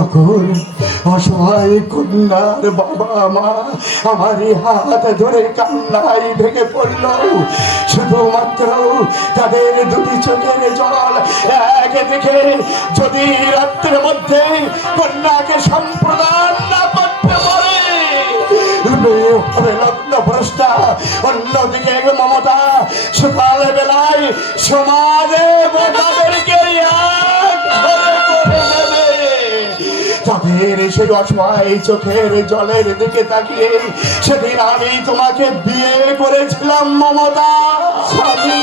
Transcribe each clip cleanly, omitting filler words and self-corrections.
যখন অসহায় কন্যার বাবা মা আমারই হাত ধরে কান্নায় ভেঙে পড়ল, শুধুমাত্র তাদের দুটি চোখের জল এক দেখে যদি রাত্রের মধ্যে কন্যাকে সম্প্রদান না করতে পারে লগ্ন ভ্রষ্টা। অন্যদিকে মমতা সকাল বেলায় সমাজে তাদেরকে তাদের সেই অসহায় চোখের জলের দিকে তাকিয়ে সেদিন আমি তোমাকে বিয়ে করেছিলাম মমতা। আমি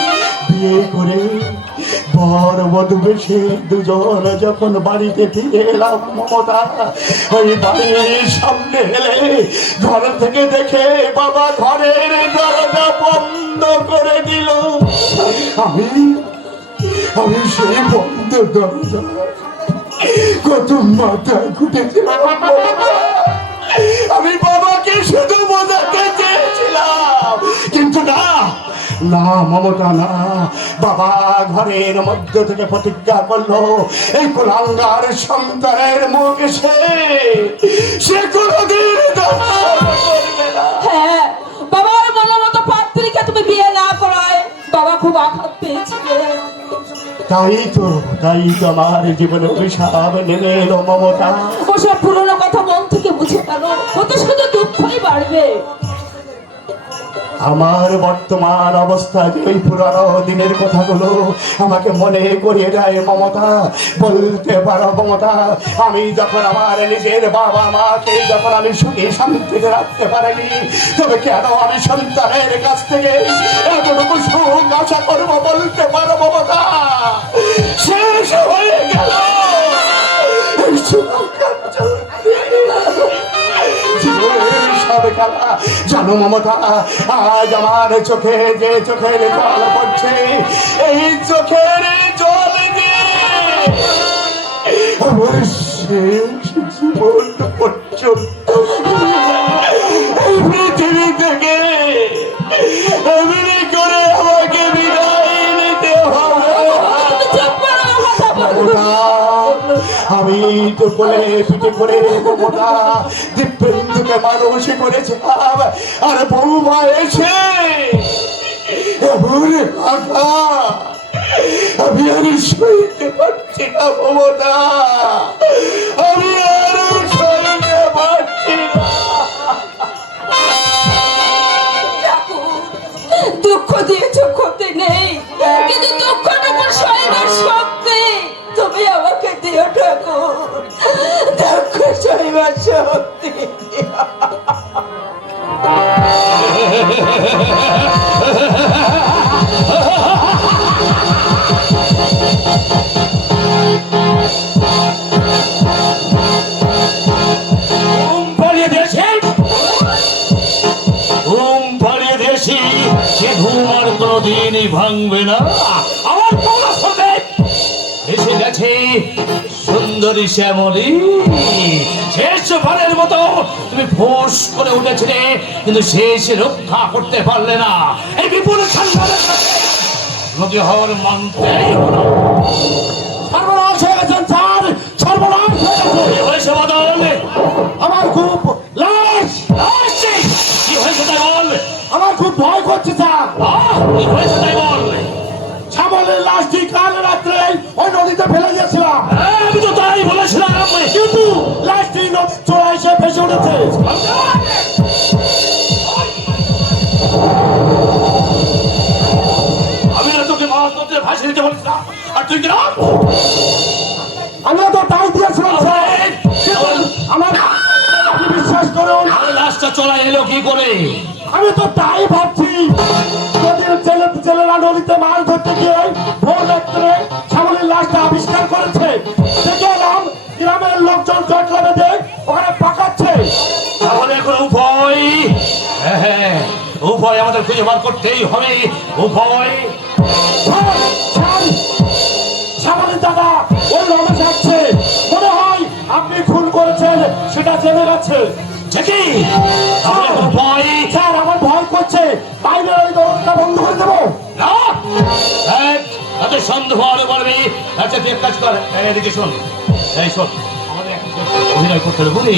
বিয়ে করে বর বধূ বেশে দুজন যখন বাড়িতে ফিরে এলাম মমতা, ওই বাড়ির সামনে এলে ঘর থেকে দেখে বাবা ঘরের দরজা বন্ধ করে দিল। আমি সেই বন্ধ দরজা কত মাথা ঘুটেছিলাম। আমি বাবাকে শুধু বোঝাতে চেয়েছিলাম, কিন্তু না না মমতা না। বাবা ঘরের মধ্য থেকে প্রতিজ্ঞা করলো এই কুলাঙ্গার সন্তানের মুখ সে কোনদিন দর্শন করবে না। হ্যাঁ, বাবার মনের মতো পাত্রীকে তুমি বিয়ে না করায় বাবা খুব আঘাত পেয়েছিলেন। তাই তো আমার জীবনে অভিশাপ নেমে এলো মমতা। ওসব পুরোনো কথা মন থেকে মুছে গেল, ওতে শুধু দুঃখই বাড়বে। আমার বর্তমান অবস্থা যে ওই পুরানো দিনের কথাগুলো আমাকে মনে করিয়ে দেয় মমতা। বলতে পারো মমতা, আমি যখন আমার নিজের বাবা মাকে যখন আমি সুখে শান্তিতে রাখতে পারিনি, তবে কেন আমি সন্তানের কাছ থেকে এতটুকু সুখ আশা করবো? বলতে পারো মমতা, শেষ হয়ে গেল জানো মমতা, আজ আমার চোখে যে চোখের জল পড়ছে, এই চোখের জল দিয়ে আমার শেষ জীবন পর্যন্ত এই পৃথিবী থেকে এমনি করে আমাকে বিদায় নিতে হবে। আমি তো বলে পিঠে করে মমতা দীপেন্দুকে মানুষ করেছিলাম, আর বৌমা এসে আমি আর সইতে পারছি না মমতা, আমি আর সইতে পারছি না। দুঃখ দিয়েছ ক্ষতি নেই, কিন্তু দুঃখটুকু সইবার শক্তি তুমি আমাকে দিও ঠাকুর, দুঃখ সইবার শক্তি। কোনদিনই ভাঙবে না। আমার এসে গেছে সুন্দরী শ্যামলী, শেষবারের মতো তুমি ফোঁস করে উঠেছিলে, কিন্তু শেষ রক্ষা করতে পারলে না। এই বিপুল সংগ্রামের সাথে নদী হওয়ার মানতেই হলো। সর্বনাশ হয়ে গেছেন স্যার, সর্বনাশ হয়েছে বদল। আমার খুব লাশ কি হয়েছে তাই বল। আমার খুব ভয় করছে স্যার। কি হয়েছে তাই বল। শ্যামলের লাশটি কাল রাত্রে ওই নদীতে ফেলে দিয়েছিলাম। আমি তো তাই বলেছিলাম, কিন্তু লাশটি নদীর চড়ায় এসে ভেসে উঠেছে। আমি না তোকে মাছ নদীতে ভাসিয়ে দিতে বলেছিলাম, আর তুই কি না? আমি তো তাই দিয়েছিলাম স্যার। আমার বিশ্বাস করুন, লাশটা চড়াই এলো কি করে? আমি তো তাই ভাবছি। ছেলেরা নদীতে মাছ ধরতে গিয়ে ভোর রাত্রে শ্যামলের লাশটা আবিষ্কার করেছে। দেখলাম গ্রামের লোকজন জটলা বেঁধে ওখানে পাকাচ্ছে। তাহলে এখন উভয়, উভয় আমাদের খুঁজে বার করতেই হবে। উভয় শ্যামলের দাদা ওই রমেশ আসছে, মনে হয় আপনি খুন করেছেন সেটা জেনে গেছে। স্যার আমার ভয় করছে, বাইরে ওই দরজা বন্ধ করে দেবো না। সন্দেহ আরো বাড়বে। আচ্ছা তুই এক কাজ কর, এদিকে শোন, এই শোন, আমাদের অভিনয় করতে হবে বুঝলি